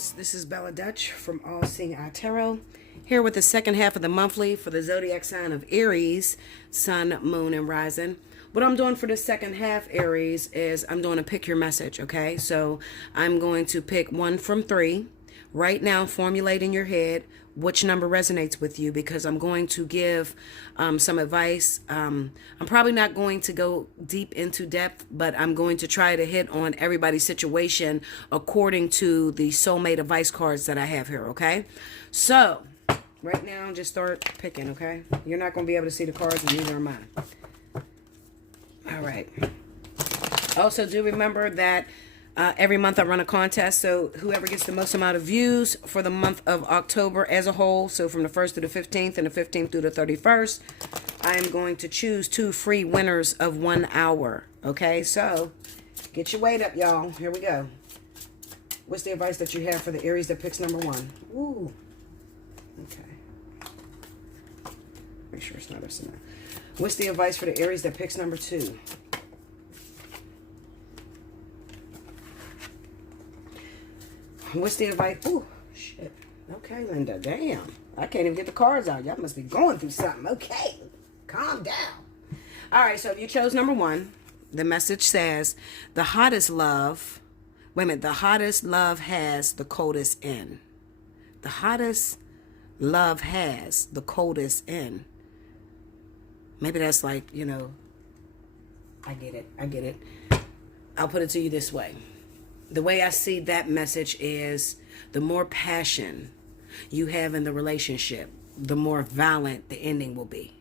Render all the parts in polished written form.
loves, this is Bella Dutch from Allseeingeyetarot, here with the second half of the monthly for the zodiac sign of Aries, Sun, Moon, and Rising. What I'm doing for the second half, Aries, is I'm doing a pick your message, okay? So I'm going to pick one from three. Right now, formulate in your head which number resonates with you, because I'm going to give some advice. I'm probably not going to go deep into depth, but I'm going to try to hit on everybody's situation according to the soulmate advice cards that I have here, okay? So right now, just start picking, okay? You're not going to be able to see the cards, and neither am I. All right. Also, do remember that every month I run a contest, so whoever gets the most amount of views for the month of October as a whole, so from the 1st to the 15th and the 15th through the 31st, I am going to choose 2 free winners of 1 hour. Okay, so get your weight up, y'all. Here we go. What's the advice that you have for the Aries that picks number 1? Ooh. Okay. Make sure it's not us enough. What's the advice for the Aries that picks number 2? What's the advice? Ooh, shit. Okay, Linda. Damn. I can't even get the cards out. Y'all must be going through something. Okay. Calm down. All right, so if you chose number 1, the message says, the hottest love, wait a minute, the hottest love has the coldest end. The hottest love has the coldest end. Maybe that's like, you know, I get it. I get it. I'll put it to you this way. The way I see that message is the more passion you have in the relationship, the more violent the ending will be.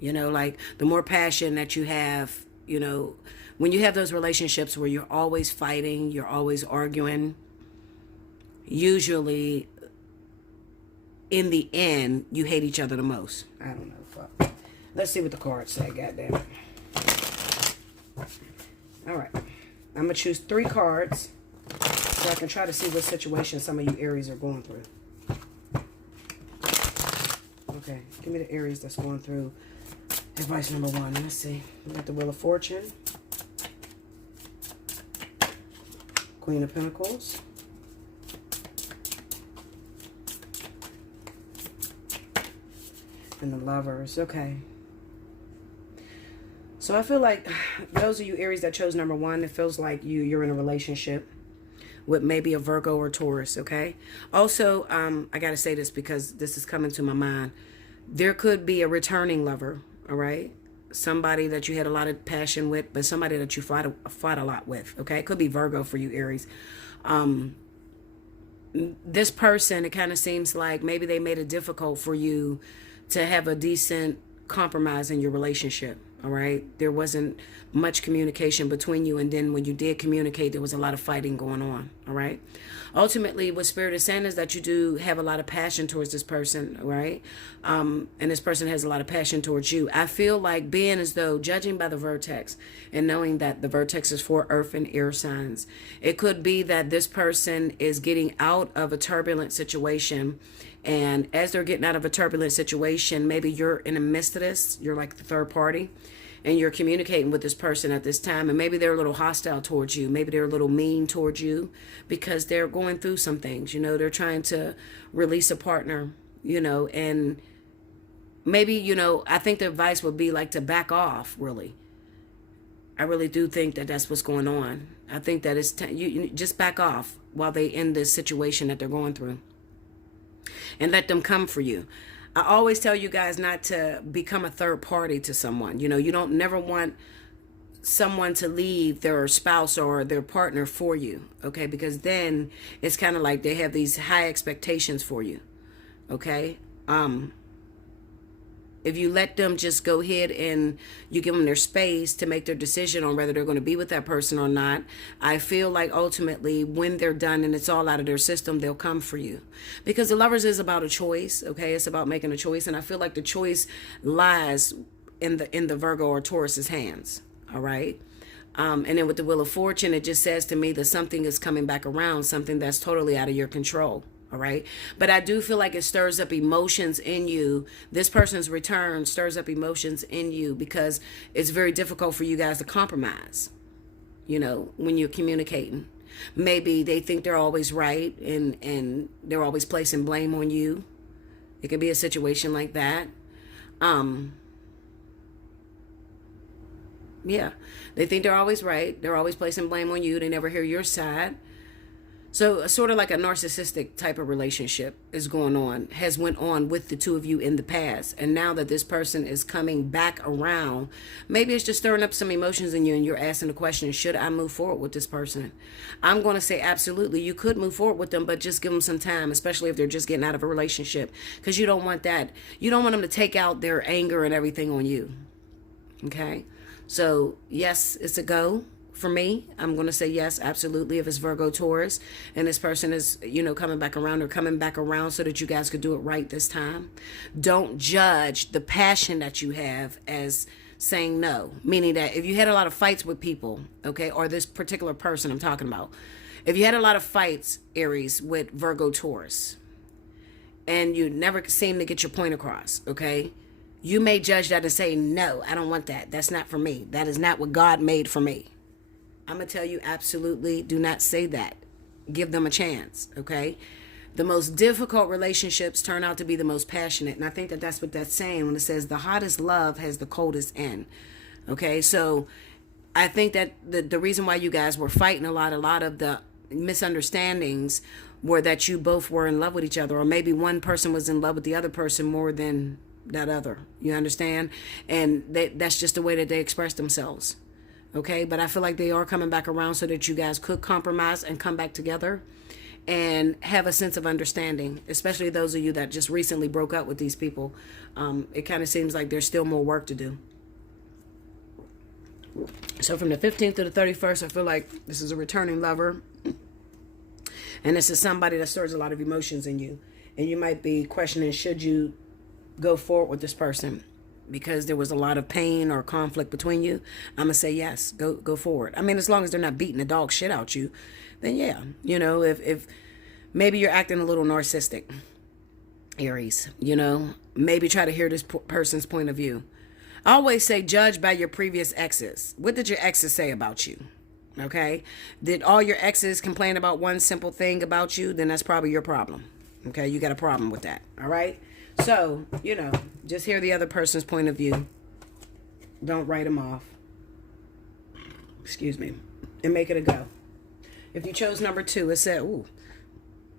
You know, like the more passion that you have, you know, when you have those relationships where you're always fighting, you're always arguing, usually in the end, you hate each other the most. I don't know. Fuck. Let's see what the cards say. Goddamn it. All right. I'm going to choose 3 cards so I can try to see what situation some of you Aries are going through. Okay, give me the Aries that's going through advice number 1. Let's see. We got the Wheel of Fortune, Queen of Pentacles, and the Lovers. Okay. So I feel like those of you Aries that chose number 1, it feels like you're in a relationship with maybe a Virgo or Taurus, okay? Also, I got to say this because this is coming to my mind. There could be a returning lover, all right? Somebody that you had a lot of passion with, but somebody that you fought a lot with, okay? It could be Virgo for you Aries. This person, it kind of seems like maybe they made it difficult for you to have a decent compromise in your relationship. All right. There wasn't much communication between you. And then when you did communicate, there was a lot of fighting going on. All right. Ultimately, what Spirit is saying is that you do have a lot of passion towards this person. All right. And this person has a lot of passion towards you. I feel like being as though, judging by the vertex and knowing that the vertex is for earth and air signs, it could be that this person is getting out of a turbulent situation. And as they're getting out of a turbulent situation, maybe you're in the midst of this, you're like the third party, and you're communicating with this person at this time, and maybe they're a little hostile towards you, maybe they're a little mean towards you, because they're going through some things, you know, they're trying to release a partner, you know, and maybe, you know, I think the advice would be like to back off, really. I really do think that that's what's going on. I think that it's, you just back off while they end this situation that they're going through. And let them come for you. I always tell you guys not to become a third party to someone. You know, you don't never want someone to leave their spouse or their partner for you. Okay, because then it's kind of like they have these high expectations for you. Okay. If you let them just go ahead and you give them their space to make their decision on whether they're going to be with that person or not, I feel like ultimately when they're done and it's all out of their system, they'll come for you. Because the Lovers is about a choice, okay? It's about making a choice, and I feel like the choice lies in the Virgo or Taurus's hands, all right? And then with the Wheel of Fortune, it just says to me that something is coming back around, something that's totally out of your control. All right. But I do feel like it stirs up emotions in you. This person's return stirs up emotions in you because it's very difficult for you guys to compromise, you know, when you're communicating. Maybe they think they're always right, and they're always placing blame on you. It could be a situation like that. Um, yeah, they think they're always right. They're always placing blame on you. They never hear your side. So sort of like a narcissistic type of relationship is going on, has went on with the two of you in the past. And now that this person is coming back around, maybe it's just stirring up some emotions in you, and you're asking the question, should I move forward with this person? I'm going to say absolutely. You could move forward with them, but just give them some time, especially if they're just getting out of a relationship, because you don't want that. You don't want them to take out their anger and everything on you. Okay? So yes, it's a go. For me, I'm going to say yes, absolutely, if it's Virgo Taurus and this person is, coming back around, or coming back around so that you guys could do it right this time. Don't judge the passion that you have as saying no, meaning that if you had a lot of fights with people, okay, or this particular person I'm talking about, if you had a lot of fights, Aries, with Virgo Taurus, and you never seem to get your point across, okay, you may judge that and say, no, I don't want that. That's not for me. That is not what God made for me. I'm going to tell you, absolutely do not say that. Give them a chance, okay? The most difficult relationships turn out to be the most passionate. And I think that that's what that's saying when it says the hottest love has the coldest end. Okay, so I think that the reason why you guys were fighting a lot of the misunderstandings were that you both were in love with each other. Or maybe one person was in love with the other person more than that other. You understand? And that's just the way that they express themselves. Okay, but I feel like they are coming back around so that you guys could compromise and come back together and have a sense of understanding, especially those of you that just recently broke up with these people. It kind of seems like there's still more work to do. So from the 15th to the 31st, I feel like this is a returning lover. And this is somebody that stirs a lot of emotions in you. And you might be questioning, should you go forward with this person? Because there was a lot of pain or conflict between you. I'm going to say yes, go forward. I mean, as long as they're not beating the dog shit out you, then yeah. If maybe you're acting a little narcissistic, Aries, maybe try to hear this person's point of view. I always say judge by your previous exes. What did your exes say about you? Okay? Did all your exes complain about one simple thing about you? Then that's probably your problem. Okay? You got a problem with that. All right? So, just hear the other person's point of view. Don't write them off. Excuse me. And make it a go. If you chose number 2, it said,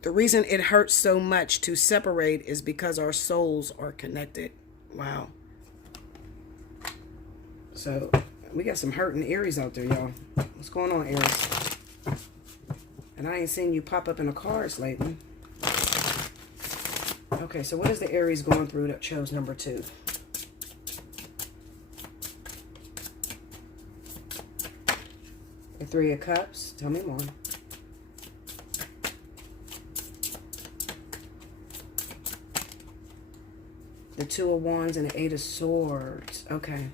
the reason it hurts so much to separate is because our souls are connected. Wow. So, we got some hurting Aries out there, y'all. What's going on, Aries? And I ain't seen you pop up in the cards lately. Okay, so what is the Aries going through that chose number 2? The 3 of Cups. Tell me more. The 2 of Wands and the 8 of Swords. Okay.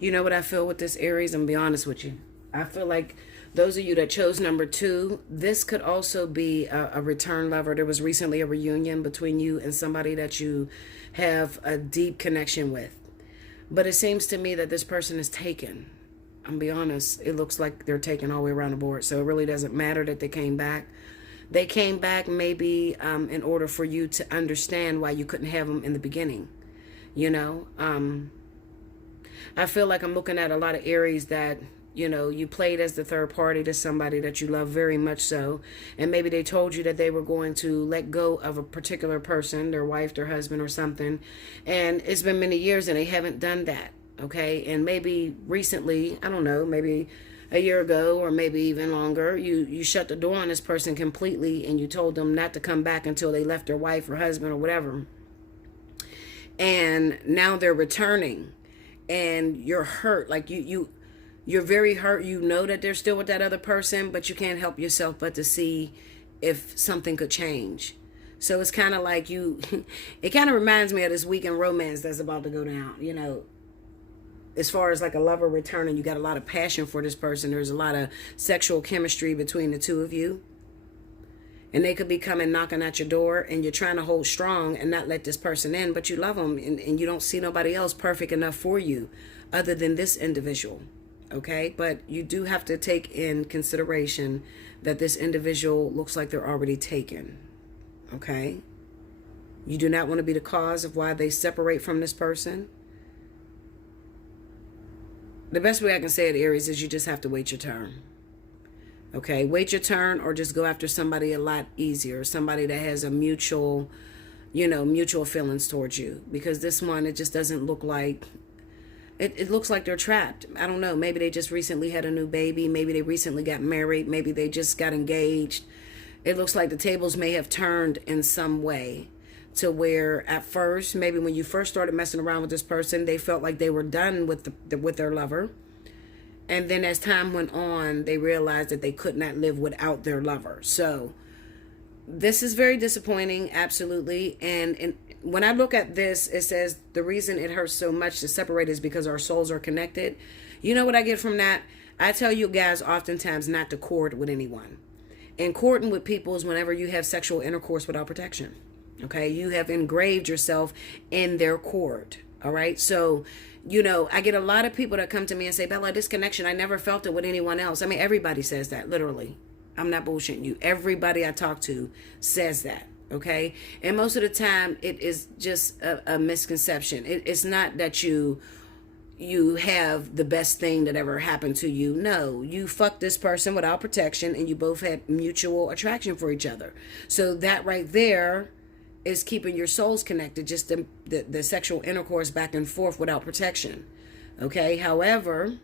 You know what I feel with this Aries? I'm going to be honest with you. I feel like those of you that chose number 2, this could also be a return lover. There was recently a reunion between you and somebody that you have a deep connection with. But it seems to me that this person is taken. I'm going to be honest. It looks like they're taken all the way around the board. So it really doesn't matter that they came back. They came back maybe in order for you to understand why you couldn't have them in the beginning. I feel like I'm looking at a lot of Aries that, you played as the third party to somebody that you love very much so. And maybe they told you that they were going to let go of a particular person, their wife, their husband or something. And it's been many years and they haven't done that. Okay. And maybe recently, I don't know, maybe a year ago or maybe even longer, you shut the door on this person completely and you told them not to come back until they left their wife or husband or whatever. And now they're returning. And you're hurt, like you're very hurt. You know that they're still with that other person, but you can't help yourself but to see if something could change. So it's kind of like it kind of reminds me of this weekend romance that's about to go down, as far as like a lover returning. You got a lot of passion for this person. There's a lot of sexual chemistry between the two of you. And they could be coming knocking at your door, and you're trying to hold strong and not let this person in, but you love them, and you don't see nobody else perfect enough for you other than this individual. Okay, but you do have to take in consideration that this individual looks like they're already taken. Okay, you do not want to be the cause of why they separate from this person. The best way I can say it, Aries, is you just have to wait your turn. Okay, wait your turn, or just go after somebody a lot easier, somebody that has a mutual, mutual feelings towards you. Because this one, it just doesn't look like, it looks like they're trapped. I don't know, maybe they just recently had a new baby, maybe they recently got married, maybe they just got engaged. It looks like the tables may have turned in some way to where at first, maybe when you first started messing around with this person, they felt like they were done with their lover. And then as time went on, they realized that they could not live without their lover. So this is very disappointing, absolutely. And when I look at this, it says the reason it hurts so much to separate is because our souls are connected. You know what I get from that? I tell you guys oftentimes not to court with anyone. And courting with people is whenever you have sexual intercourse without protection. Okay, you have engraved yourself in their court. All right, so I get a lot of people that come to me and say, Bella, this connection, I never felt it with anyone else. I mean, everybody says that, literally. I'm not bullshitting you. Everybody I talk to says that, okay? And most of the time, it is just a misconception. It's not that you have the best thing that ever happened to you. No, you fucked this person without protection, and you both had mutual attraction for each other. So that right there is keeping your souls connected, just the sexual intercourse back and forth without protection. Okay, however,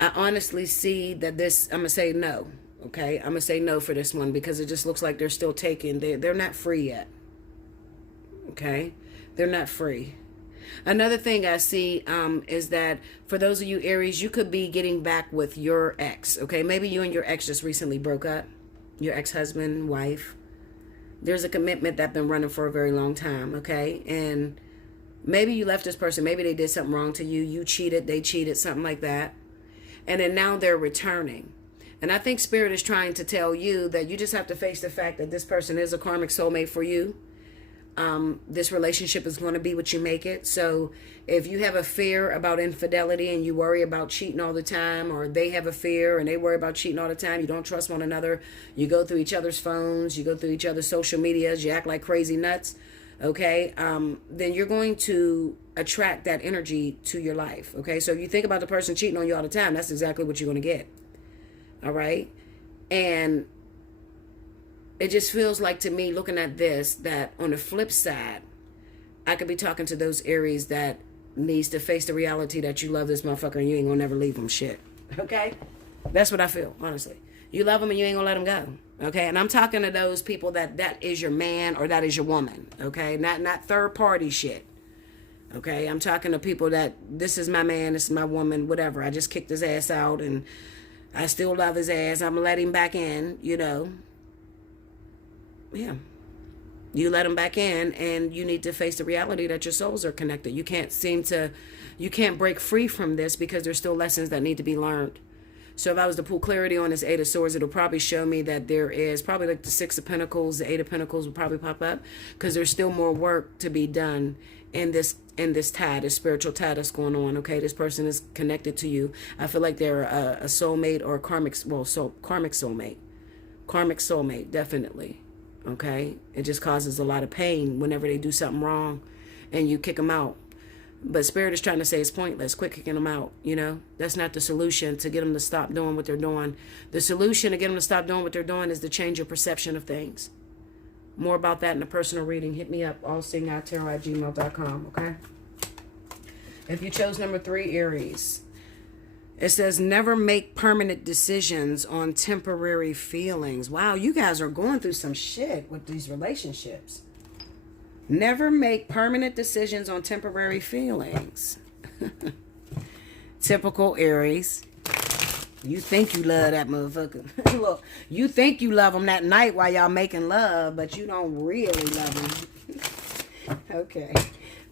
I honestly see that this, I'm going to say no. Okay, I'm going to say no for this one because it just looks like they're still taking, they're not free yet. Okay, they're not free. Another thing I see is that for those of you Aries, you could be getting back with your ex. Okay, maybe you and your ex just recently broke up, your ex-husband, wife. There's a commitment that's been running for a very long time, okay? And maybe you left this person. Maybe they did something wrong to you. You cheated. They cheated, something like that. And then now they're returning. And I think Spirit is trying to tell you that you just have to face the fact that this person is a karmic soulmate for you. This relationship is going to be what you make it. So if you have a fear about infidelity and you worry about cheating all the time, or they have a fear and they worry about cheating all the time, you don't trust one another, you go through each other's phones, you go through each other's social medias, you act like crazy nuts, okay, then you're going to attract that energy to your life, okay? So if you think about the person cheating on you all the time, that's exactly what you're going to get, all right? And it just feels like to me, looking at this, that on the flip side, I could be talking to those Aries that needs to face the reality that you love this motherfucker and you ain't gonna never leave him, shit. Okay? That's what I feel, honestly. You love him and you ain't gonna let him go. Okay? And I'm talking to those people that is your man or that is your woman. Okay? Not third party shit. Okay? I'm talking to people that this is my man, this is my woman, whatever. I just kicked his ass out and I still love his ass. I'm gonna let him back in, Yeah. You let them back in, and you need to face the reality that your souls are connected. You can't break free from this because there's still lessons that need to be learned. So if I was to pull clarity on this Eight of Swords, it'll probably show me that there is probably like the Six of Pentacles, the Eight of Pentacles will probably pop up because there's still more work to be done in this tie, this spiritual tie that's going on. Okay, this person is connected to you. I feel like they're a soulmate or a karmic soulmate. Karmic soulmate, definitely. Okay, it just causes a lot of pain whenever they do something wrong and you kick them out. But Spirit is trying to say it's pointless. Quit kicking them out. That's not the solution to get them to stop doing what they're doing. The solution to get them to stop doing what they're doing is to change your perception of things. More about that in a personal reading. Hit me up, allseeingeyetarot@gmail.com. Okay. If you chose number 3, Aries, it says never make permanent decisions on temporary feelings. Wow, you guys are going through some shit with these relationships. Never make permanent decisions on temporary feelings. Typical Aries. You think you love that motherfucker. Look, you think you love him that night while y'all making love, but you don't really love him. Okay,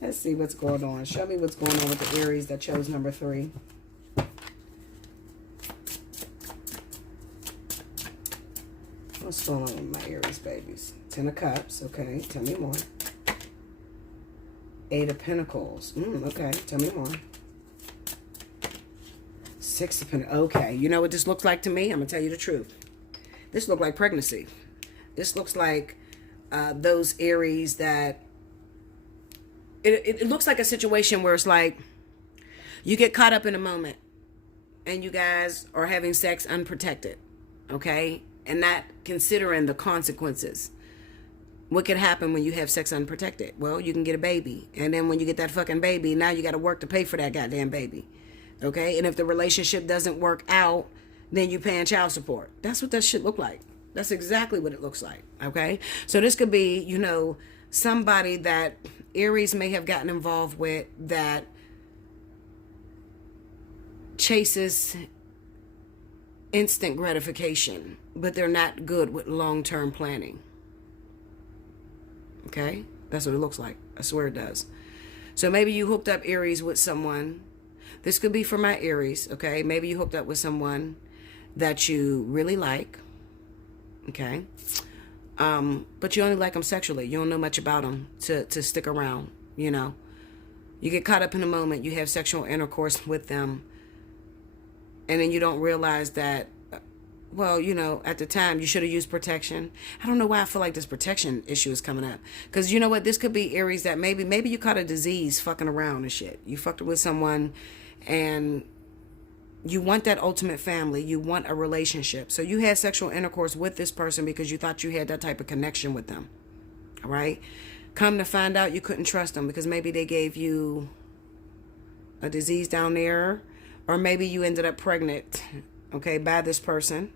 let's see what's going on. Show me what's going on with the Aries that chose number 3. What's going on with my Aries babies? 10 of Cups. Okay, tell me more. 8 of Pentacles. Okay, tell me more. 6 of Pentacles. Okay, you know what this looks like to me? I'm going to tell you the truth. This looks like pregnancy. This looks like those Aries that... It looks like a situation where it's like you get caught up in a moment and you guys are having sex unprotected, okay? And not considering the consequences. What could happen when you have sex unprotected? Well, you can get a baby. And then when you get that fucking baby, now you got to work to pay for that goddamn baby. Okay? And if the relationship doesn't work out, then you paying child support. That's what that shit look like. That's exactly what it looks like. Okay? So this could be, you know, somebody that Aries may have gotten involved with that chases instant gratification, but they're not good with long-term planning. Okay? That's what it looks like. I swear it does. So maybe you hooked up Aries with someone. This could be for my Aries, okay? Maybe you hooked up with someone that you really like, okay? But you only like them sexually. You don't know much about them to stick around, you know? You get caught up in a moment. You have sexual intercourse with them. And then you don't realize that, well, you know, at the time you should have used protection. I don't know why I feel like this protection issue is coming up. Because you know what? This could be Aries that maybe you caught a disease fucking around and shit. You fucked with someone and you want that ultimate family. You want a relationship. So you had sexual intercourse with this person because you thought you had that type of connection with them. All right? Come to find out you couldn't trust them because maybe they gave you a disease down there. Or maybe you ended up pregnant, okay, by this person.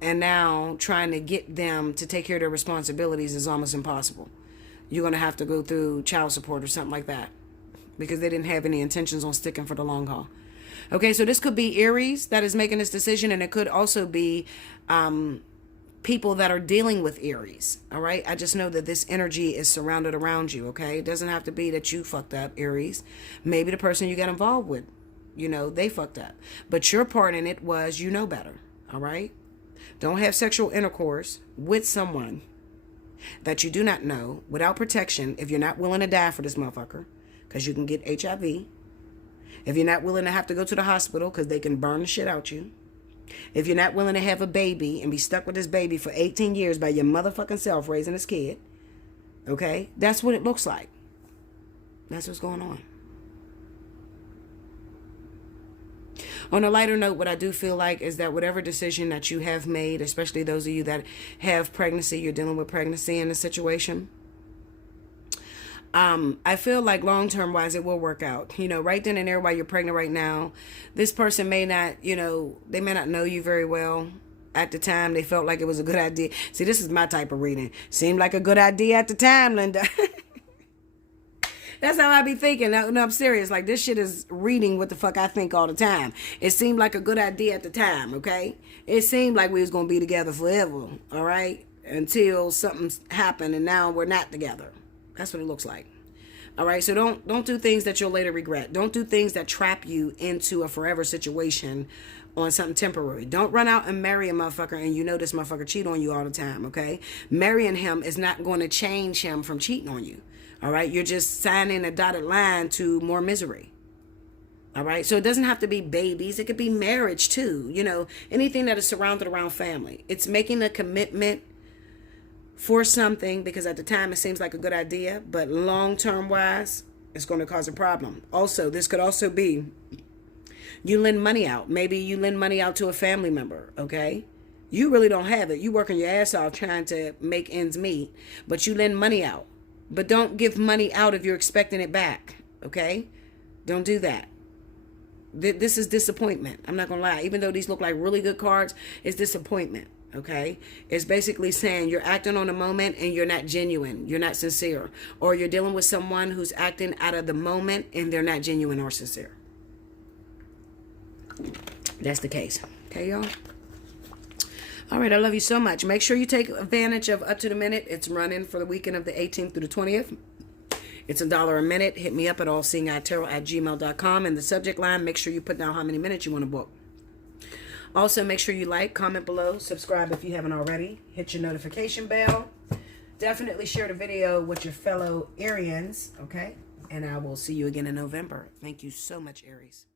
And now trying to get them to take care of their responsibilities is almost impossible. You're going to have to go through child support or something like that. Because they didn't have any intentions on sticking for the long haul. Okay, so this could be Aries that is making this decision. And it could also be people that are dealing with Aries. All right, I just know that this energy is surrounded around you, okay? It doesn't have to be that you fucked up, Aries. Maybe the person you got involved with, you know, they fucked up. But your part in it was you know better, all right? Don't have sexual intercourse with someone that you do not know without protection if you're not willing to die for this motherfucker, because you can get HIV. If you're not willing to have to go to the hospital because they can burn the shit out you. If you're not willing to have a baby and be stuck with this baby for 18 years by your motherfucking self raising this kid, okay? That's what it looks like. That's what's going on. On a lighter note, what I do feel like is that whatever decision that you have made, especially those of you that have pregnancy, you're dealing with pregnancy in a situation, I feel like long-term wise, it will work out. You know, right then and there while you're pregnant right now, this person may not, you know, they may not know you very well. At the time, they felt like it was a good idea. See, this is my type of reading. Seemed like a good idea at the time, Linda. That's how I be thinking. No, I'm serious. Like, this shit is reading what the fuck I think all the time. It seemed like a good idea at the time, okay? It seemed like we was going to be together forever, all right? Until something happened and now we're not together. That's what it looks like. All right? So don't do things that you'll later regret. Don't do things that trap you into a forever situation on something temporary. Don't run out and marry a motherfucker and you know this motherfucker cheat on you all the time, okay? Marrying him is not going to change him from cheating on you. All right, you're just signing a dotted line to more misery. All right, so it doesn't have to be babies. It could be marriage too. You know, anything that is surrounded around family. It's making a commitment for something because at the time it seems like a good idea, but long-term wise, it's going to cause a problem. Also, this could also be you lend money out. Maybe you lend money out to a family member, okay? You really don't have it. You working your ass off trying to make ends meet, but you lend money out. But don't give money out if you're expecting it back, okay? Don't do that. This is disappointment. I'm not going to lie. Even though these look like really good cards, it's disappointment, okay? It's basically saying you're acting on a moment and you're not genuine. You're not sincere. Or you're dealing with someone who's acting out of the moment and they're not genuine or sincere. That's the case. Okay, y'all? All right, I love you so much. Make sure you take advantage of Up to the Minute. It's running for the weekend of the 18th through the 20th. It's $1 a minute. Hit me up at allseeingeyetarot@gmail.com. In the subject line, make sure you put down how many minutes you want to book. Also, make sure you like, comment below, subscribe if you haven't already. Hit your notification bell. Definitely share the video with your fellow Arians, okay? And I will see you again in November. Thank you so much, Aries.